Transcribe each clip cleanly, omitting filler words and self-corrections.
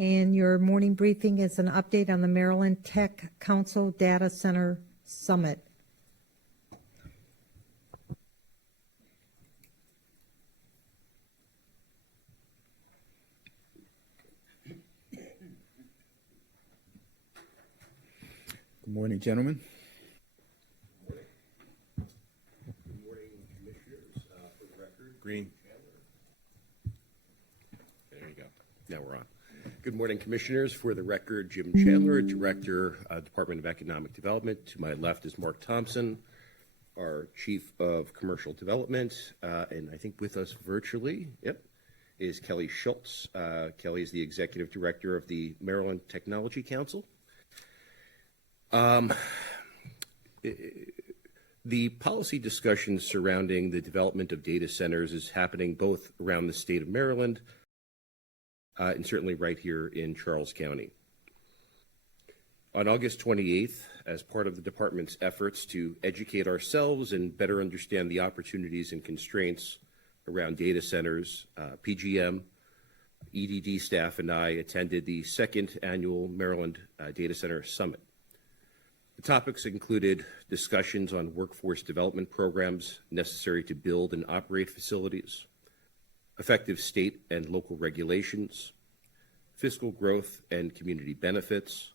And your morning briefing is an update on the Maryland Tech Council Data Center Summit. Good morning, gentlemen. Good morning, commissioners. For the record, Green. There you go. Now we're on. Good morning, commissioners. For the record, Jim Chandler, Director, Department of Economic Development. To my left is Mark Thompson, our Chief of Commercial Development. And I think with us virtually, is Kelly Schultz. Kelly is the Executive Director of the Maryland Technology Council. The policy discussion surrounding the development of data centers is happening both around the state of Maryland and certainly right here in Charles County. On August 28th, as part of the department's efforts to educate ourselves and better understand the opportunities and constraints around data centers, PGM, EDD staff, and I attended the second annual Maryland Data Center Summit. The topics included discussions on workforce development programs necessary to build and operate facilities, effective state and local regulations, fiscal growth and community benefits,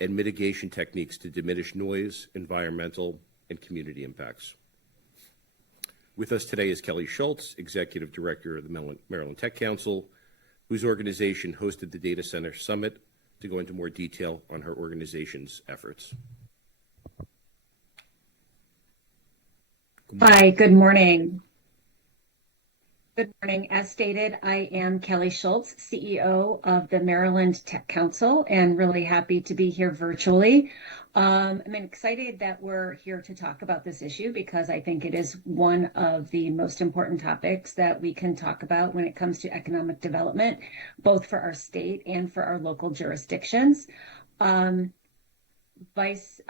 and mitigation techniques to diminish noise, environmental, and community impacts. With us today is Kelly Schultz, Executive Director of the Maryland Tech Council, whose organization hosted the Data Center Summit, to go into more detail on her organization's efforts. Hi, good morning. Good morning. As stated, I am Kelly Schultz, CEO of the Maryland Tech Council, and really happy to be here virtually. I'm excited that we're here to talk about this issue because I think it is one of the most important topics that we can talk about when it comes to economic development, both for our state and for our local jurisdictions. Vice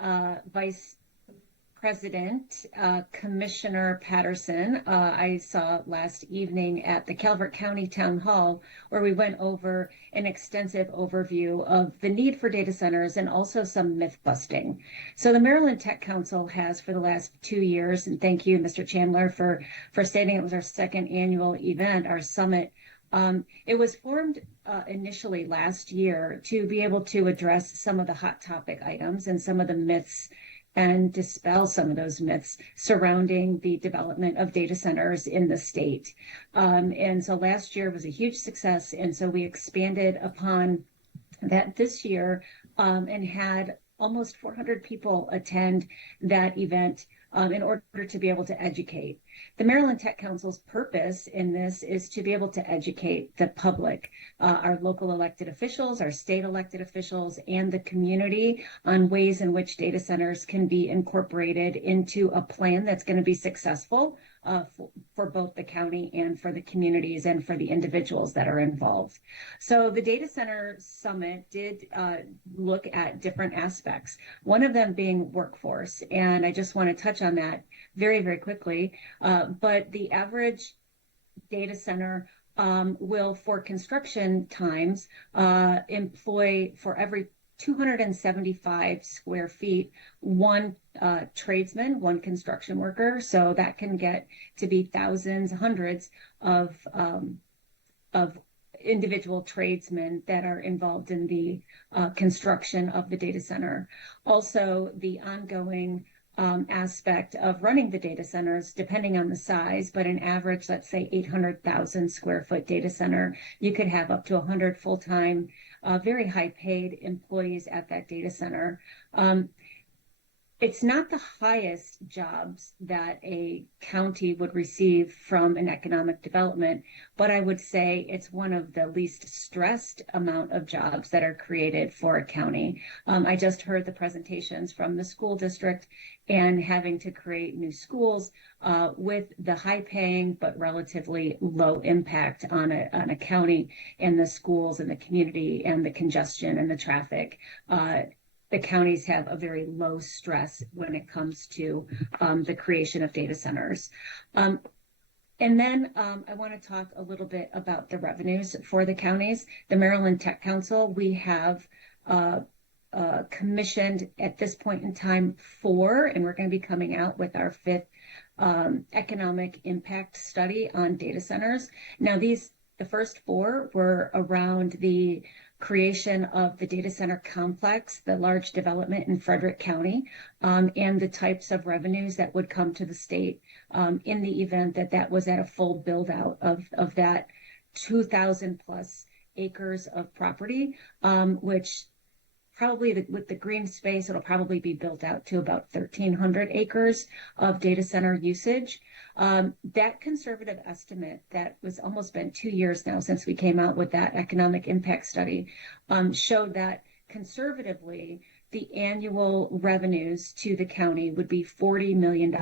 President, Commissioner Patterson, I saw last evening at the Calvert County Town Hall, where we went over an extensive overview of the need for data centers and also some myth busting. So the Maryland Tech Council has for the last 2 years, and thank you, Mr. Chandler, for stating it was our second annual event, our summit. It was formed initially last year to be able to address some of the hot topic items and some of the myths and dispel some of those myths surrounding the development of data centers in the state. And so last year was a huge success. And so we expanded upon that this year and had almost 400 people attend that event in order to be able to educate. The Maryland Tech Council's purpose in this is to be able to educate the public, our local elected officials, our state elected officials, and the community on ways in which data centers can be incorporated into a plan that's going to be successful for both the county and for the communities and for the individuals that are involved. So the Data Center Summit did look at different aspects, one of them being workforce. And I just want to touch on that very, very quickly. But the average data center will, for construction times, employ for every 275 square feet, one tradesman, one construction worker. So that can get to be thousands, hundreds of individual tradesmen that are involved in the construction of the data center. Also, the ongoing aspect of running the data centers, depending on the size, but an average, let's say 800,000 square foot data center, you could have up to 100 full-time, very high paid employees at that data center. It's not the highest jobs that a county would receive from an economic development, but I would say it's one of the least stressed amount of jobs that are created for a county. I just heard the presentations from the school district and having to create new schools with the high paying but relatively low impact on a county and the schools and the community and the congestion and the traffic. The counties have a very low stress when it comes to the creation of data centers. And then I want to talk a little bit about the revenues for the counties. The Maryland Tech Council, we have commissioned at this point in time 4, and we're going to be coming out with our 5th economic impact study on data centers. Now, the first 4 were around the creation of the data center complex, the large development in Frederick County, and the types of revenues that would come to the state in the event that that was at a full build out of that 2,000 plus acres of property, which probably with the green space, it'll probably be built out to about 1,300 acres of data center usage. That conservative estimate that was almost been 2 years now since we came out with that economic impact study showed that conservatively, the annual revenues to the county would be $40 million.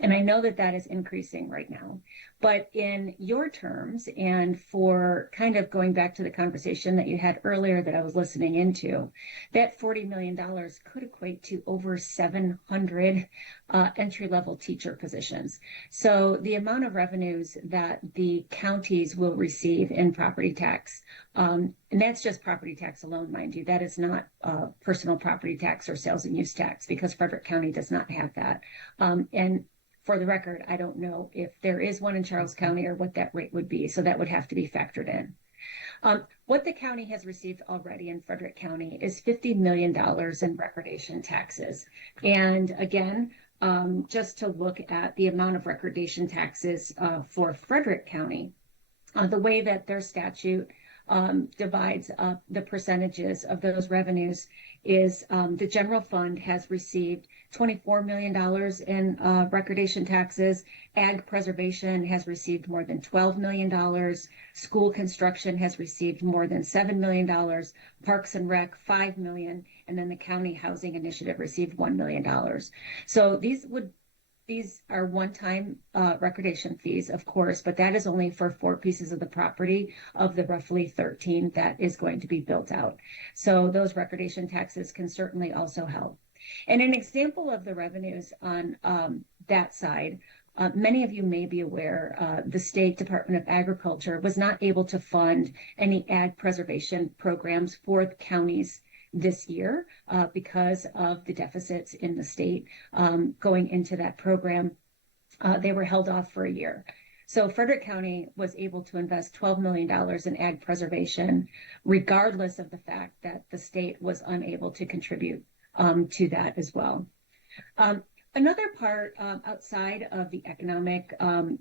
And I know that that is increasing right now. But in your terms, and for kind of going back to the conversation that you had earlier that I was listening into, that $40 million could equate to over 700 entry-level teacher positions. So the amount of revenues that the counties will receive in property tax, and that's just property tax alone, mind you, that is not personal property tax or sales and use tax, because Frederick County does not have that. And for the record, I don't know if there is one in Charles County or what that rate would be, so that would have to be factored in. What the county has received already in Frederick County is $50 million in recordation taxes. And again, just to look at the amount of recordation taxes for Frederick County, the way that their statute divides up the percentages of those revenues is the general fund has received $24 million in recordation taxes. Ag preservation has received more than $12 million. School construction has received more than $7 million. Parks and Rec, $5 million. And then the County Housing Initiative received $1 million. So these are one-time recordation fees, of course, but that is only for 4 pieces of the property of the roughly 13 that is going to be built out. So those recordation taxes can certainly also help. And an example of the revenues on that side, many of you may be aware, the State Department of Agriculture was not able to fund any ag preservation programs for the counties this year because of the deficits in the state going into that program. They were held off for a year. So Frederick County was able to invest $12 million in ag preservation, regardless of the fact that the state was unable to contribute to that as well. Another part outside of the economic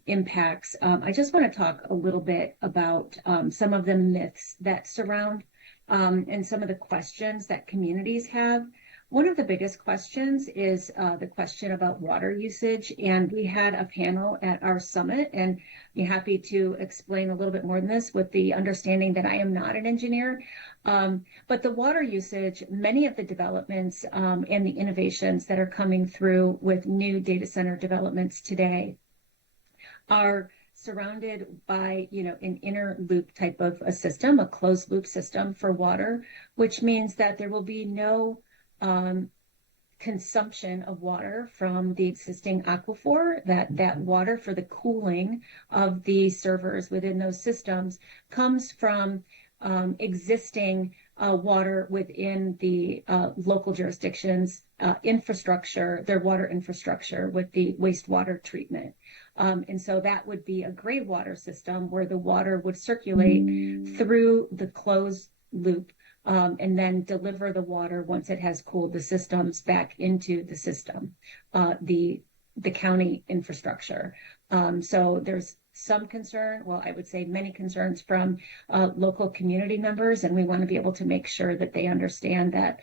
impacts, I just want to talk a little bit about some of the myths that surround and some of the questions that communities have. One of the biggest questions is the question about water usage. And we had a panel at our summit, and I'm happy to explain a little bit more than this with the understanding that I am not an engineer. But the water usage, many of the developments and the innovations that are coming through with new data center developments today are surrounded by, an inner loop type of a system, a closed loop system for water, which means that there will be no consumption of water from the existing aquifer. That water for the cooling of the servers within those systems comes from existing water within the local jurisdictions infrastructure, their water infrastructure with the wastewater treatment. And so that would be a gray water system where the water would circulate through the closed loop and then deliver the water once it has cooled the systems back into the system, the county infrastructure. So there's some concern, well, I would say many concerns from local community members, and we want to be able to make sure that they understand that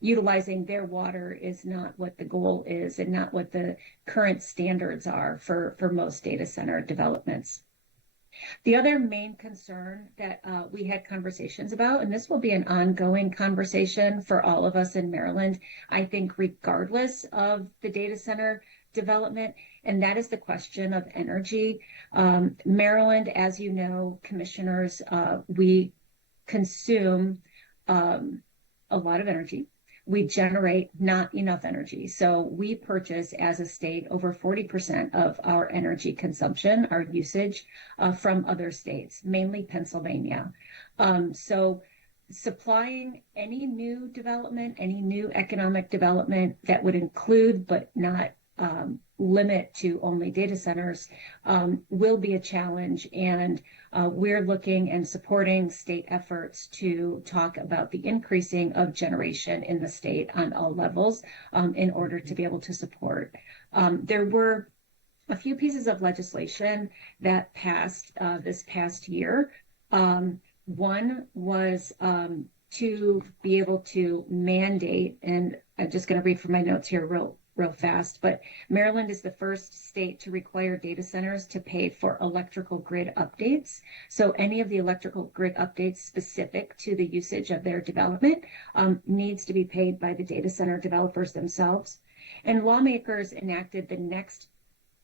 utilizing their water is not what the goal is and not what the current standards are for most data center developments. The other main concern that we had conversations about, and this will be an ongoing conversation for all of us in Maryland, I think regardless of the data center development, and that is the question of energy. Maryland, as you know, commissioners, we consume a lot of energy. we generate not enough energy. So we purchase as a state over 40% of our energy consumption, our usage from other states, mainly Pennsylvania. So supplying any new development, any new economic development that would include but not limit to only data centers will be a challenge. And we're looking and supporting state efforts to talk about the increasing of generation in the state on all levels in order to be able to support. There were a few pieces of legislation that passed this past year. One was to be able to mandate, and I'm just going to read from my notes here real fast, but Maryland is the first state to require data centers to pay for electrical grid updates. So any of the electrical grid updates specific to the usage of their development needs to be paid by the data center developers themselves. And lawmakers enacted the Next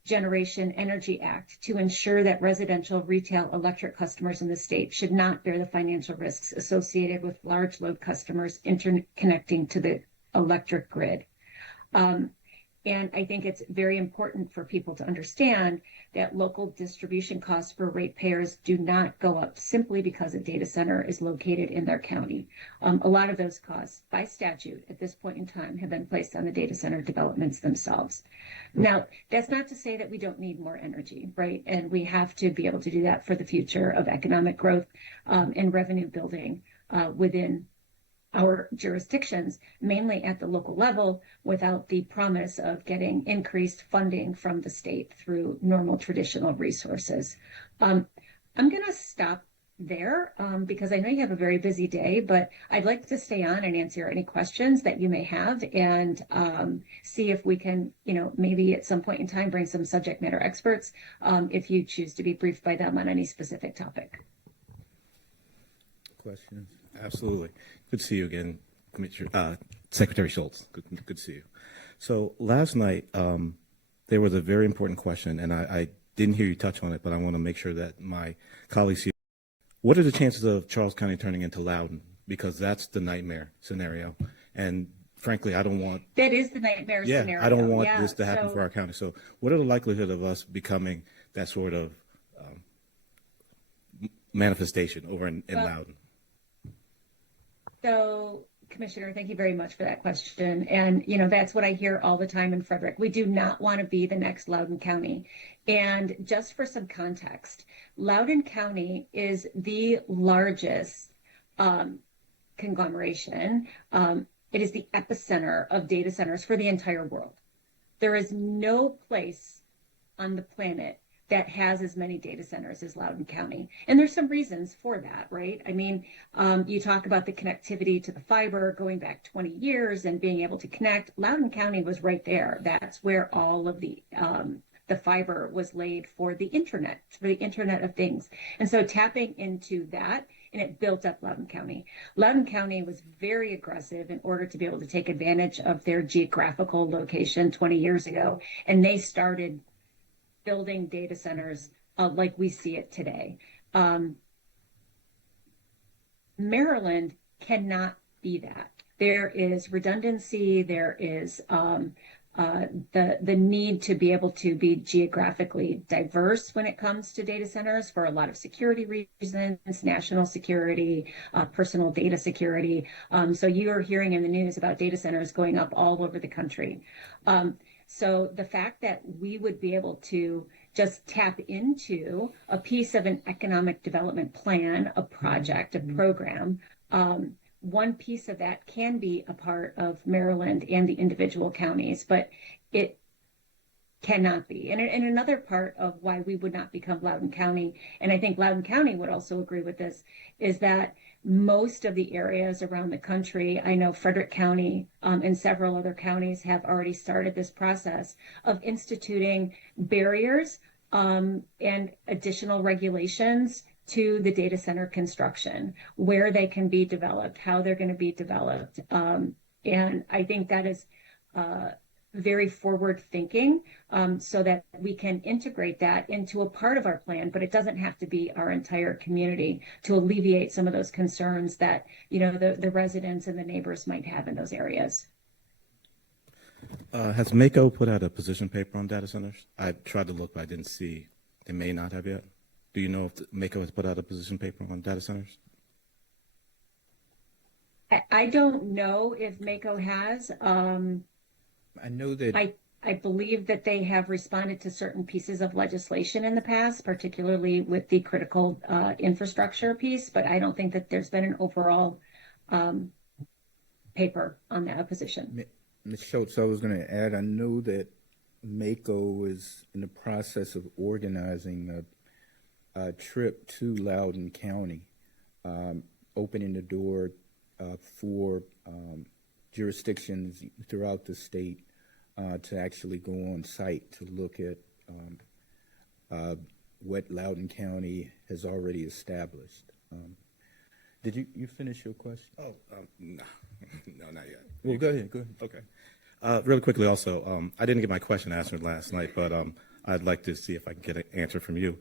Generation Energy Act to ensure that residential retail electric customers in the state should not bear the financial risks associated with large load customers interconnecting to the electric grid. And I think it's very important for people to understand that local distribution costs for ratepayers do not go up simply because a data center is located in their county. A lot of those costs, by statute at this point in time, have been placed on the data center developments themselves. Now, that's not to say that we don't need more energy, right? And we have to be able to do that for the future of economic growth and revenue building within our jurisdictions, mainly at the local level, without the promise of getting increased funding from the state through normal traditional resources. I'm going to stop there because I know you have a very busy day, but I'd like to stay on and answer any questions that you may have and see if we can, maybe at some point in time bring some subject matter experts if you choose to be briefed by them on any specific topic. Questions? Absolutely. Good to see you again, Secretary Schultz. Good to see you. So last night, there was a very important question, and I didn't hear you touch on it, but I want to make sure that my colleagues see. What are the chances of Charles County turning into Loudoun? Because that's the nightmare scenario. And frankly, I don't want... That is the nightmare scenario. I don't want this to happen for our county. So what are the likelihood of us becoming that sort of manifestation over in Loudoun? So, Commissioner, thank you very much for that question. And, that's what I hear all the time in Frederick. We do not want to be the next Loudoun County. And just for some context, Loudoun County is the largest conglomeration. It is the epicenter of data centers for the entire world. There is no place on the planet that has as many data centers as Loudoun County. And there's some reasons for that, right? I mean, you talk about the connectivity to the fiber going back 20 years and being able to connect. Loudoun County was right there. That's where all of the fiber was laid for the Internet of Things. And so tapping into that, and it built up Loudoun County. Loudoun County was very aggressive in order to be able to take advantage of their geographical location 20 years ago. And they started building data centers like we see it today. Maryland cannot be that. There is redundancy. There is the need to be able to be geographically diverse when it comes to data centers for a lot of security reasons, national security, personal data security. So you are hearing in the news about data centers going up all over the country. So the fact that we would be able to just tap into a piece of an economic development plan, a project, a program, one piece of that can be a part of Maryland and the individual counties, but it cannot be. And another part of why we would not become Loudoun County, and I think Loudoun County would also agree with this, is that most of the areas around the country, I know Frederick County and several other counties have already started this process of instituting barriers and additional regulations to the data center construction, where they can be developed, how they're going to be developed. And I think that is very forward thinking, so that we can integrate that into a part of our plan, but it doesn't have to be our entire community to alleviate some of those concerns that, the residents and the neighbors might have in those areas. Has MACO put out a position paper on data centers? I tried to look, but I didn't see. They may not have yet. Do you know if MACO has put out a position paper on data centers? I don't know if MACO has. I know that I believe that they have responded to certain pieces of legislation in the past, particularly with the critical infrastructure piece, but I don't think that there's been an overall paper on that position. Ms. Schultz, I was going to add, I know that MACO is in the process of organizing a trip to Loudoun County, opening the door for jurisdictions throughout the state to actually go on site to look at what Loudoun County has already established. Did you finish your question? Oh, no, no, not yet. Well, go ahead. Okay. Really quickly also, I didn't get my question answered last night, but I'd like to see if I can get an answer from you.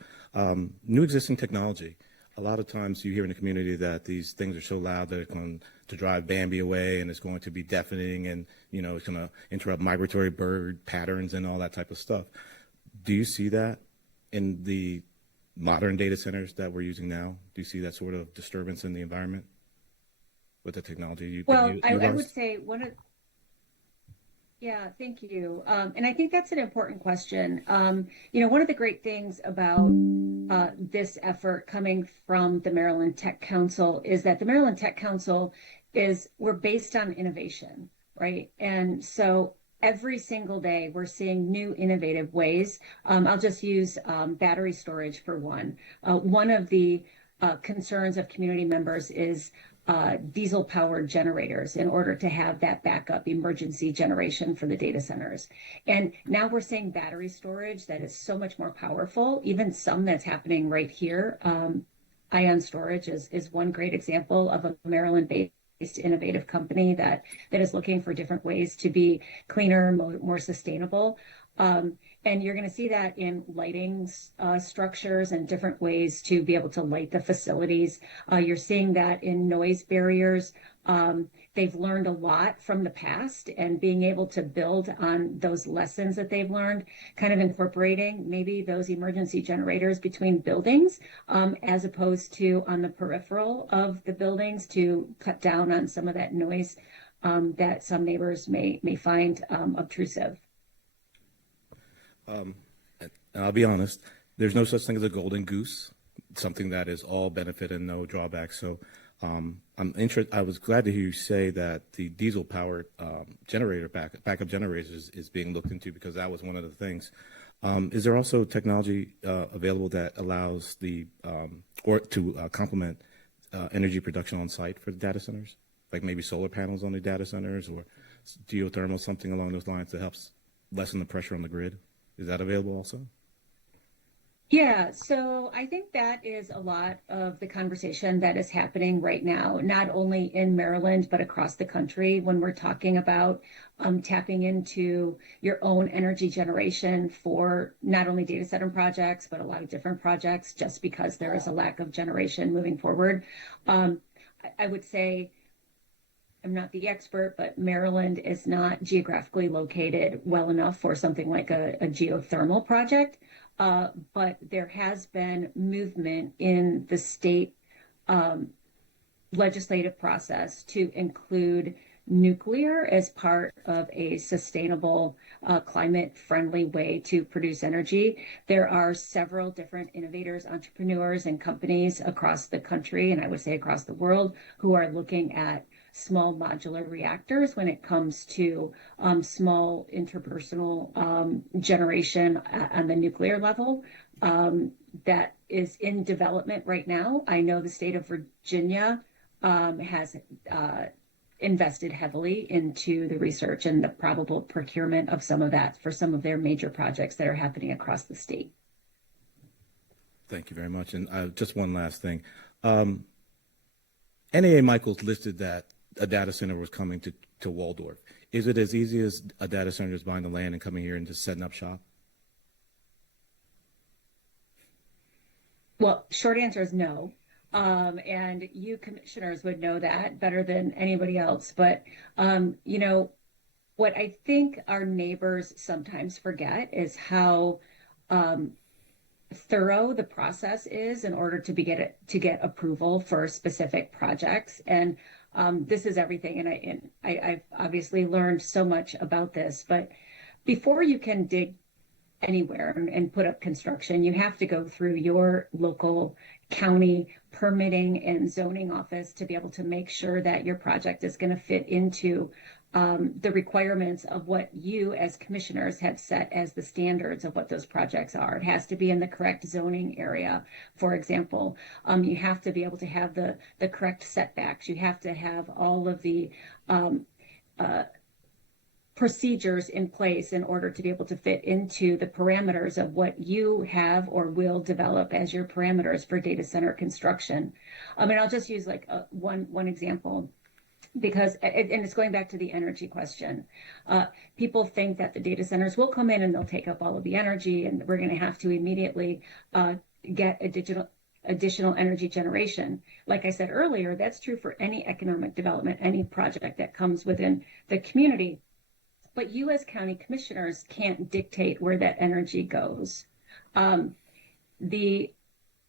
New existing technology. A lot of times you hear in the community that these things are so loud that it's going to drive Bambi away and it's going to be deafening and, it's going to interrupt migratory bird patterns and all that type of stuff. Do you see that in the modern data centers that we're using now? Do you see that sort of disturbance in the environment with the technology I would say yeah, thank you. And I think that's an important question. One of the great things about this effort coming from the Maryland Tech Council is that the Maryland Tech Council we're based on innovation, right? And so every single day we're seeing new innovative ways. I'll just use battery storage for one. One of the concerns of community members is diesel powered generators in order to have that backup emergency generation for the data centers. And now we're seeing battery storage that is so much more powerful, even some that's happening right here. Ion Storage is one great example of a Maryland-based innovative company that is looking for different ways to be cleaner, more sustainable. And you're going to see that in lighting structures and different ways to be able to light the facilities. You're seeing that in noise barriers. They've learned a lot from the past and being able to build on those lessons that they've learned, kind of incorporating maybe those emergency generators between buildings as opposed to on the peripheral of the buildings to cut down on some of that noise that some neighbors may find obtrusive. I'll be honest, there's no such thing as a golden goose, something that is all benefit and no drawback. So I was glad to hear you say that the diesel-powered backup generators is being looked into, because that was one of the things. Is there also technology available that allows to complement energy production on site for the data centers, like maybe solar panels on the data centers or geothermal, something along those lines that helps lessen the pressure on the grid? Is that available also? Yeah, so I think that is a lot of the conversation that is happening right now, not only in Maryland, but across the country when we're talking about tapping into your own energy generation for not only data center projects, but a lot of different projects, just because there is a lack of generation moving forward. I would say, I'm not the expert, but Maryland is not geographically located well enough for something like a geothermal project. But there has been movement in the state legislative process to include nuclear as part of a sustainable, climate-friendly way to produce energy. There are several different innovators, entrepreneurs, and companies across the country, and I would say across the world, who are looking at small modular reactors when it comes to small interpersonal generation on the nuclear level. That is in development right now. I know the state of Virginia has invested heavily into the research and the probable procurement of some of that for some of their major projects that are happening across the state. Thank you very much. And just one last thing. NAA Michaels listed that a data center was coming to Waldorf. Is it as easy as a data center is buying the land and coming here and just setting up shop? Well, short answer is no. And you commissioners would know that better than anybody else. But, what I think our neighbors sometimes forget is how thorough the process is in order to get approval for specific projects. And this is everything. And I've obviously learned so much about this. But before you can dig anywhere and put up construction, you have to go through your local county permitting and zoning office to be able to make sure that your project is going to fit into the requirements of what you as commissioners have set as the standards of what those projects are. It has to be in the correct zoning area, for example. You have to be able to have the correct setbacks. You have to have all of the procedures in place in order to be able to fit into the parameters of what you have or will develop as your parameters for data center construction. And I'll just use like one example, because, and it's going back to the energy question. People think that the data centers will come in and they'll take up all of the energy, and we're going to have to immediately get additional energy generation. Like I said earlier, that's true for any economic development, any project that comes within the community. But you as county commissioners can't dictate where that energy goes. The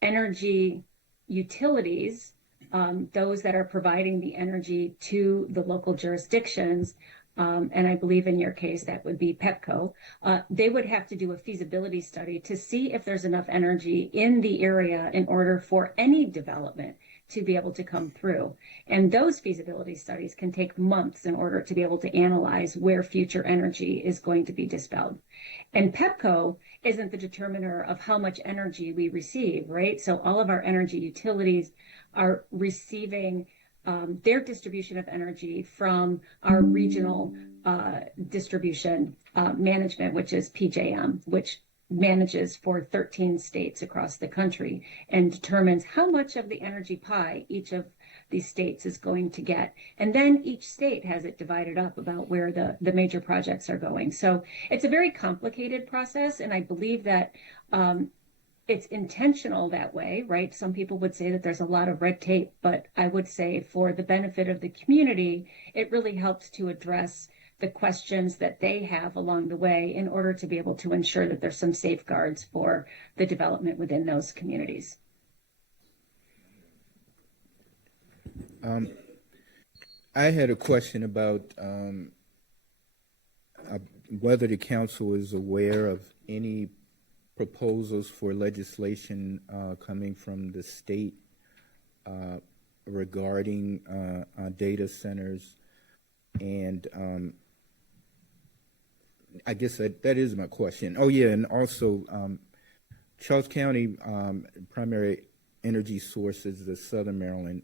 energy utilities, those that are providing the energy to the local jurisdictions, and I believe in your case that would be PEPCO, they would have to do a feasibility study to see if there's enough energy in the area in order for any development to be able to come through. And those feasibility studies can take months in order to be able to analyze where future energy is going to be dispelled. And PEPCO isn't the determiner of how much energy we receive, right? So all of our energy utilities are receiving their distribution of energy from our regional distribution management, which is PJM, which manages for 13 states across the country and determines how much of the energy pie each of these states is going to get. And then each state has it divided up about where the major projects are going. So it's a very complicated process, and I believe that it's intentional that way, right? Some people would say that there's a lot of red tape, but I would say for the benefit of the community, it really helps to address the questions that they have along the way in order to be able to ensure that there's some safeguards for the development within those communities. I had a question about whether the council is aware of any proposals for legislation coming from the state regarding data centers. And I guess that is my question. Oh, yeah, and also Charles County Primary Energy Source is the Southern Maryland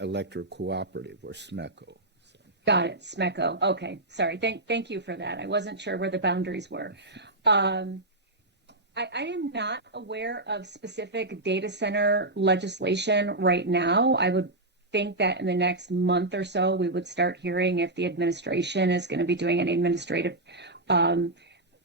Electric Cooperative, or SMECO. So. Got it, SMECO. Okay, sorry. Thank you for that. I wasn't sure where the boundaries were. I am not aware of specific data center legislation right now. I would think that in the next month or so, we would start hearing if the administration is going to be doing any administrative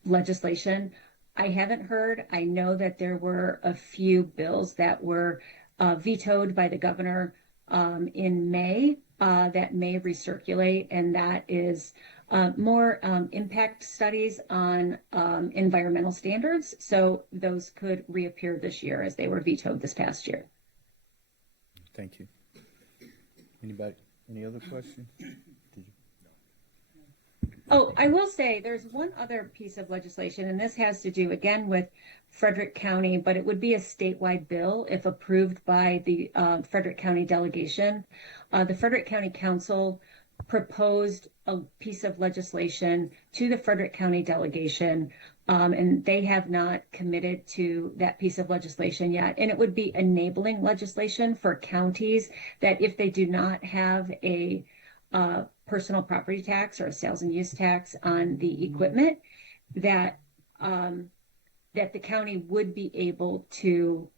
legislation. I haven't heard. I know that there were a few bills that were vetoed by the governor in May that may recirculate, and that is more impact studies on environmental standards. So those could reappear this year as they were vetoed this past year. Thank you. Anybody? Any other questions? Oh, I will say there's one other piece of legislation, and this has to do again with Frederick County, but it would be a statewide bill if approved by the Frederick County delegation. The Frederick County Council proposed a piece of legislation to the Frederick County delegation, and they have not committed to that piece of legislation yet. And it would be enabling legislation for counties that if they do not have a personal property tax or a sales and use tax on the equipment, that the county would be able to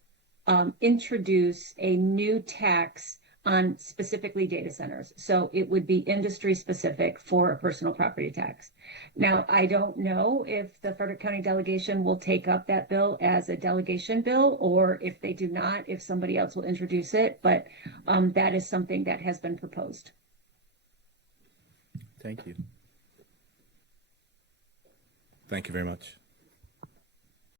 introduce a new tax on specifically data centers. So it would be industry specific for a personal property tax. Now, I don't know if the Frederick County delegation will take up that bill as a delegation bill, or if they do not, if somebody else will introduce it, but that is something that has been proposed. Thank you. Thank you very much.